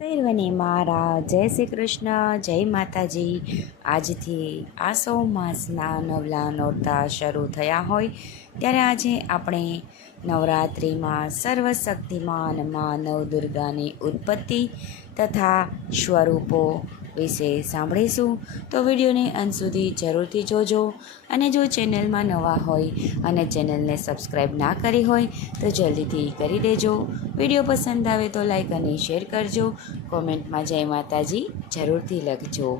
સર્વને મારા જય શ્રી કૃષ્ણ, જય માતાજી. આજથી આસો માસના નવલા નોરતા શરૂ થયા હોય ત્યારે આજે આપણે નવરાત્રિમાં સર્વશક્તિમાન માં નવદુર્ગાની ઉત્પત્તિ તથા સ્વરૂપો વિશે સાંભળીશું. તો વિડીયોને અંત સુધી જરૂરથી જોજો. અને જો ચેનલમાં નવા હોય અને ચેનલને સબસ્ક્રાઈબ ના કરી હોય તો જલ્દીથી કરી દેજો. વિડીયો પસંદ આવે તો લાઈક અને શેર કરજો. કોમેન્ટમાં જય માતાજી જરૂરથી લખજો.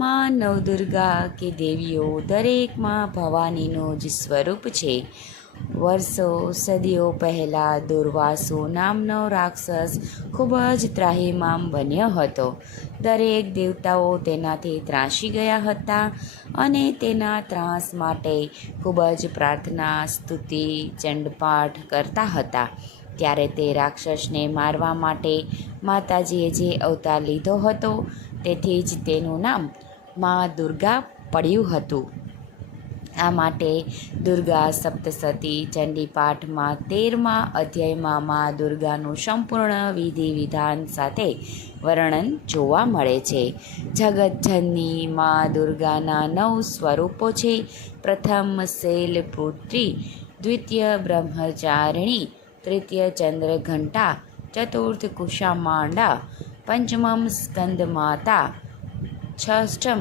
માં નવદુર્ગા કે દેવીઓ દરેકમાં ભવાનીનું જ સ્વરૂપ છે. વર્ષો સદીઓ પહેલાં દુર્વાસો નામનો રાક્ષસ ખૂબ જ ત્રાહિમામ બન્યો હતો. દરેક દેવતાઓ તેનાથી ત્રાસી ગયા હતા અને તેના ત્રાસ માટે ખૂબ જ પ્રાર્થના, સ્તુતિ, ચંડપાઠ કરતા હતા. ત્યારે તે રાક્ષસને મારવા માટે માતાજીએ જે અવતાર લીધો હતો તેથી જ તેનું નામ મા દુર્ગા પડ્યું હતું. આ માટે દુર્ગા સપ્તસતી ચંડીપાઠમાં 13મા અધ્યાયમાં મા દુર્ગાનું સંપૂર્ણ વિધિ વિધાન સાથે વર્ણન જોવા મળે છે. જગતજનની મા દુર્ગાના 9 સ્વરૂપો છે. પ્રથમ શૈલપુત્રી, દ્વિતીય બ્રહ્મચારિણી, તૃતીય ચંદ્રઘંટા, ચતુર્થ કુશામાંડા, પંચમમ સ્કંદમાતા, ષષ્ઠમ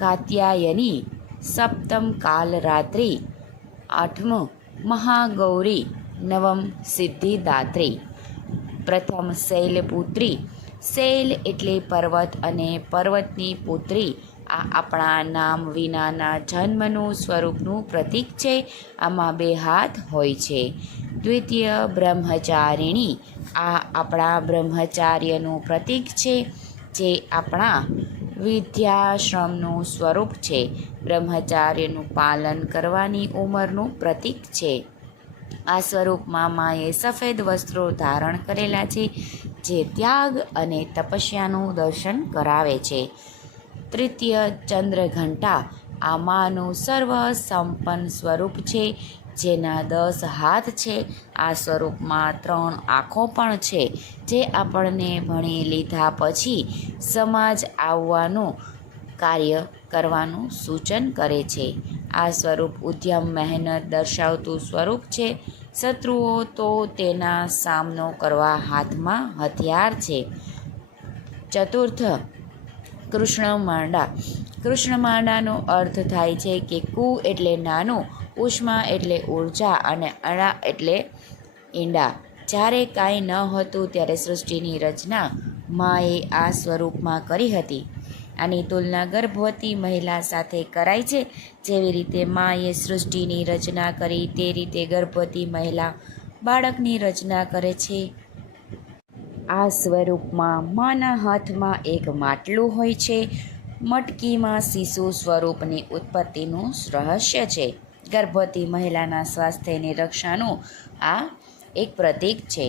કાત્યાયની, સપ્તમ કાલરાત્રિ, આઠમું મહાગૌરી, નવમ સિદ્ધિદાત્રી. પ્રથમ શૈલપુત્રી. શૈલ એટલે પર્વત અને પર્વતની પુત્રી આ આપણા નામ વિનાના જન્મનું સ્વરૂપનું પ્રતીક છે. આમાં 2 હાથ હોય છે. દ્વિતીય બ્રહ્મચારિણી. આ આપણા બ્રહ્મચાર્યનું પ્રતીક છે જે આપણા વિદ્યાશ્રમનું સ્વરૂપ છે. બ્રહ્મચાર્યનું પાલન કરવાની ઉંમરનું પ્રતીક છે. આ સ્વરૂપમાં માએ સફેદ વસ્ત્રો ધારણ કરેલા છે જે ત્યાગ અને તપસ્યાનું દર્શન કરાવે છે. તૃતીય ચંદ્રઘંટા. આ માનું સર્વ સંપન્ન સ્વરૂપ છે જેના 10 હાથ છે. આ સ્વરૂપમાં 3 આંખો પણ છે જે આપણને ભણી લીધા પછી સમાજ આવવાનું કાર્ય કરવાનું સૂચન કરે છે. આ સ્વરૂપ ઉદ્યમ મહેનત દર્શાવતું સ્વરૂપ છે. શત્રુઓ તો તેના સામનો કરવા હાથમાં હથિયાર છે. ચતુર્થ કૃષ્ણમાંડા. કૃષ્ણમાંડાનો અર્થ થાય છે કે કુ એટલે નાનું, ઉષ્મા એટલે ઉર્જા અને અણા એટલે ઈંડા. જ્યારે કાંઈ ન હતું ત્યારે સૃષ્ટિની રચના માએ આ સ્વરૂપમાં કરી હતી. આની તુલના ગર્ભવતી મહિલા સાથે કરાય છે. જેવી રીતે માએ સૃષ્ટિની રચના કરી તે રીતે ગર્ભવતી મહિલા બાળકની રચના કરે છે. આ સ્વરૂપમાં માના હાથમાં એક માટલું હોય છે. મટકીમાં શિશુ સ્વરૂપની ઉત્પત્તિનું રહસ્ય છે. ગર્ભવતી મહિલાના સ્વાસ્થ્યની રક્ષાનું આ એક પ્રતીક છે.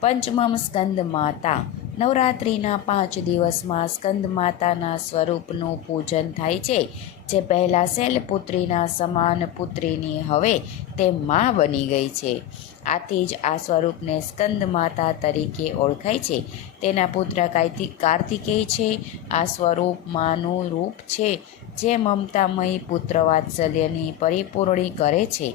પંચમમ સ્કંદ માતા. નવરાત્રિના 5 દિવસમાં સ્કંદ માતાના સ્વરૂપનું પૂજન થાય છે. જે પહેલાં શૈલપુત્રીના સમાન પુત્રીની હવે તે મા બની ગઈ છે. આથી જ આ સ્વરૂપને સ્કંદ માતા તરીકે ઓળખાય છે. તેના પુત્ર કાર્તિકેય છે. આ સ્વરૂપ માનું રૂપ છે જે મમતામય પુત્ર વાત્સલ્યની પરિપૂર્ણી કરે છે.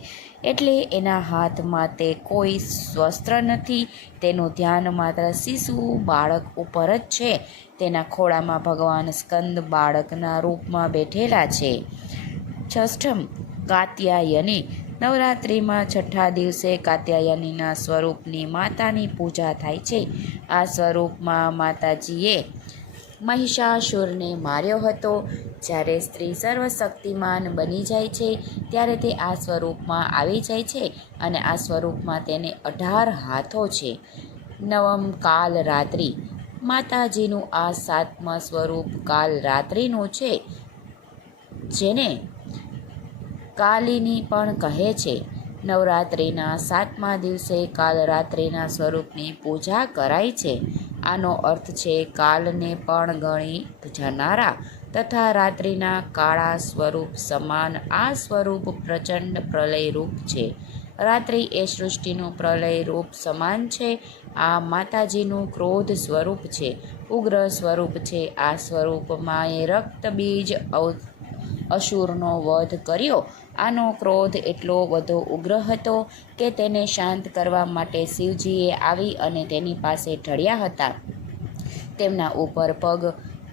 એટલે એના હાથમાં તે કોઈ શસ્ત્ર નથી. તેનું ધ્યાન માત્ર શિશુ બાળક ઉપર જ છે. તેના ખોળામાં ભગવાન સ્કંદ બાળકના રૂપમાં બેઠેલા છે. ષષ્ઠમ કાત્યાયની. નવરાત્રિમાં 6ઠા દિવસે કાત્યાયનીના સ્વરૂપની માતાની પૂજા થાય છે. આ સ્વરૂપમાં માતાજીએ મહિષાસુરને માર્યો હતો. જ્યારે સ્ત્રી સર્વશક્તિમાન બની જાય છે ત્યારે તે આ સ્વરૂપમાં આવી જાય છે અને આ સ્વરૂપમાં તેને 18 હાથો છે. નવમ કાલરાત્રિ. માતાજીનું આ 7મા સ્વરૂપ કાલરાત્રિનું છે જેને કાલિની પણ કહે છે. નવરાત્રિના 7મા દિવસે કાલરાત્રિના સ્વરૂપની પૂજા કરાય છે. આનો અર્થ છે કાલને પણ ગણી જનારા તથા રાત્રિના કાળા સ્વરૂપ સમાન આ સ્વરૂપ પ્રચંડ પ્રલયરૂપ છે. રાત્રિ એ સૃષ્ટિનું પ્રલય રૂપ સમાન છે. આ માતાજીનું ક્રોધ સ્વરૂપ છે, ઉગ્ર સ્વરૂપ છે. આ સ્વરૂપમાં એ રક્તબીજ અસુરનો વધ કર્યો. આનો ક્રોધ એટલો બધો ઉગ્ર હતો કે તેને શાંત કરવા માટે શિવજીએ આવી અને તેની પાસે ઢળ્યા હતા. તેમના ઉપર પગ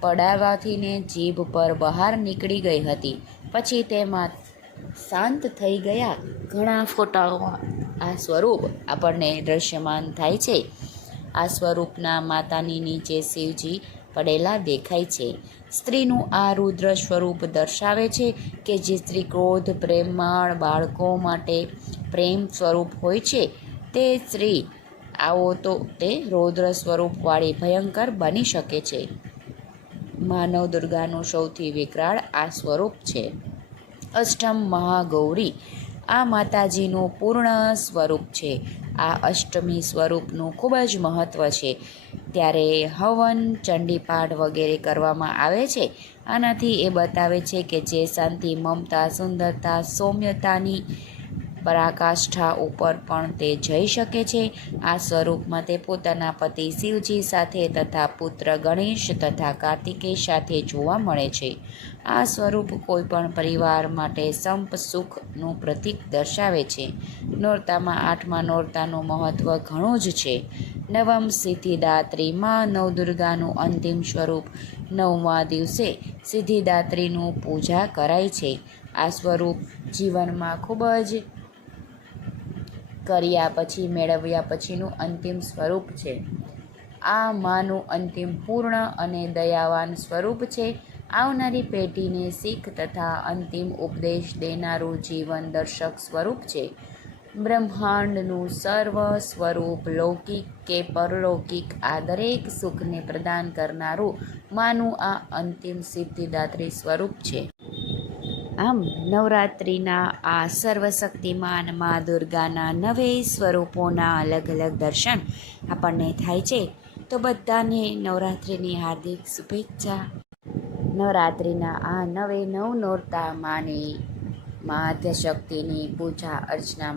પડાવવાથીને જીભ પર બહાર નીકળી ગઈ હતી. પછી તેમાં શાંત થઈ ગયા. ઘણા ફોટાઓમાં આ સ્વરૂપ આપણને દ્રશ્યમાન થાય છે. આ સ્વરૂપના માતાની નીચે શિવજી પડેલા દેખાય છે. સ્ત્રીનું આ રુદ્ર સ્વરૂપ દર્શાવે છે કે જે સ્ત્રી ક્રોધ પ્રેમાળ બાળકો માટે પ્રેમ સ્વરૂપ હોય છે તે સ્ત્રી આવો તો તે રૌદ્ર સ્વરૂપવાળી ભયંકર બની શકે છે. માનવ દુર્ગાનું સૌથી વિકરાળ આ સ્વરૂપ છે. અષ્ટમ મહાગૌરી આ માતાજીનું પૂર્ણ સ્વરૂપ છે. આ અષ્ટમી સ્વરૂપનું ખૂબ જ મહત્ત્વ છે. ત્યારે હવન ચંડીપાઠ વગેરે કરવામાં આવે છે. આનાથી એ બતાવે છે કે જે શાંતિ, મમતા, સુંદરતા, સૌમ્યતાની પરાકાષ્ઠા ઉપર પણ તે જઈ શકે છે. આ સ્વરૂપમાં તે પોતાના પતિ શિવજી સાથે તથા પુત્ર ગણેશ તથા કાર્તિકેય સાથે જોવા મળે છે. આ સ્વરૂપ કોઈપણ પરિવાર માટે સંપ સુખનું પ્રતીક દર્શાવે છે. નોરતામાં આઠમા નોરતાનું મહત્ત્વ ઘણું જ છે. નવમ સિદ્ધિદાત્રી માં નવદુર્ગાનું અંતિમ સ્વરૂપ. 9મા દિવસે સિદ્ધિદાત્રીનું પૂજા કરાય છે. આ સ્વરૂપ જીવનમાં ખૂબ જ કર્યા પછી મેળવ્યા પછીનું અંતિમ સ્વરૂપ છે. આ માનું અંતિમ પૂર્ણ અને દયાવાન સ્વરૂપ છે. આવનારી પેઢીને શીખ તથા અંતિમ ઉપદેશ દેનારું જીવન દર્શક સ્વરૂપ છે. બ્રહ્માંડનું સર્વ સ્વરૂપ લૌકિક કે પરલૌકિક આ દરેક સુખને પ્રદાન કરનારું માનું આ અંતિમ સિદ્ધિદાત્રી સ્વરૂપ છે. આમ નવરાત્રિના આ સર્વશક્તિમાન મા દુર્ગાના 9 સ્વરૂપોના અલગ અલગ દર્શન આપણને થાય છે. તો બધાને નવરાત્રિની હાર્દિક શુભેચ્છા. નવરાત્રિના આ 9 નોરતા માની મા આદ્યશક્તિની પૂજા અર્ચના